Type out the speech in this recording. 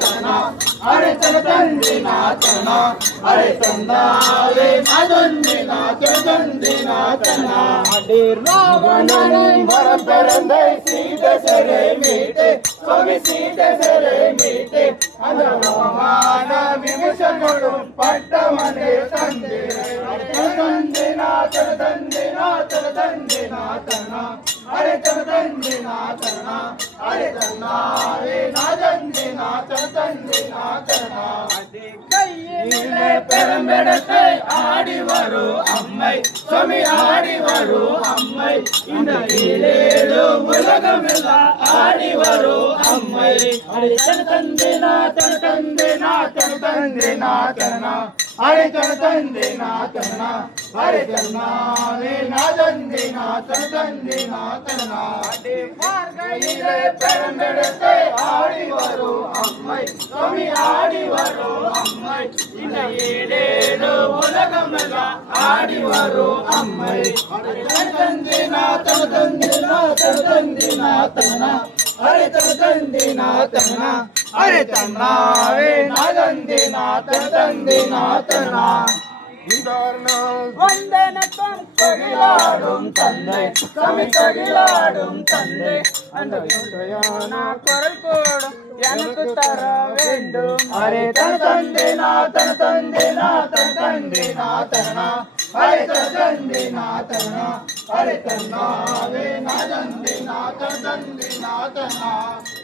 తన అరే తన తండ్రి నా తన అరే తందావే నా తండ్రి నా తన అడే రావణన్ బరపెరందై సీత సరే మీటే స్వామి సీత సరే మీటే అందమాన విమర్శకుడు పట్టమనే తండ్రి తండ్రి నా తండ్రి నా తండ్రి నా తన అరే తన తండ్రి నా తన అరే తన్నావే నా తండ్రి నా తండ్రి నా తన అదే కయ్యిலே பெரும்பெடுத்து ஆடிவரு அம்மை சுவாமி ஆடிவரு அம்மை இந்த ஏழேழு உலகமெல்லாம் ஆடிவரு அம்மை அரை தன தந்தை நா தன தந்தை நா தன தந்தை நா தன அரை தன தந்தை நா தன அரை தன்னாவே நா தந்தை நா தன தந்தை நா தன அடே மார்கழியிலே பெரும்பெடுத்து ஆடிவரு அம்மை சுவாமி ஆடிவரு அம்மை இந்த ஏழேழு உலகமெல்லாம் ஆடிவரு அம்மை தன தந்தை நா தன தந்தை நா தன தந்தை நா தன அரை தன தந்தை நா தன அரை தன்னாவே நா தந்தை நா தன தந்தை நா தன வந்தனத்தம் தகிலாடும் தந்தை சமி தகிலாடும் தந்தை அந்த விஷயான குரல் கூடும் எனக்கு தர வேண்டும் அரே தன தந்தை நா தன தந்தை நா தன தந்தை நா தன அரே தன தந்தை நா தன அரே தன்னாவே நா தந்தை நா தன தந்தை நா தன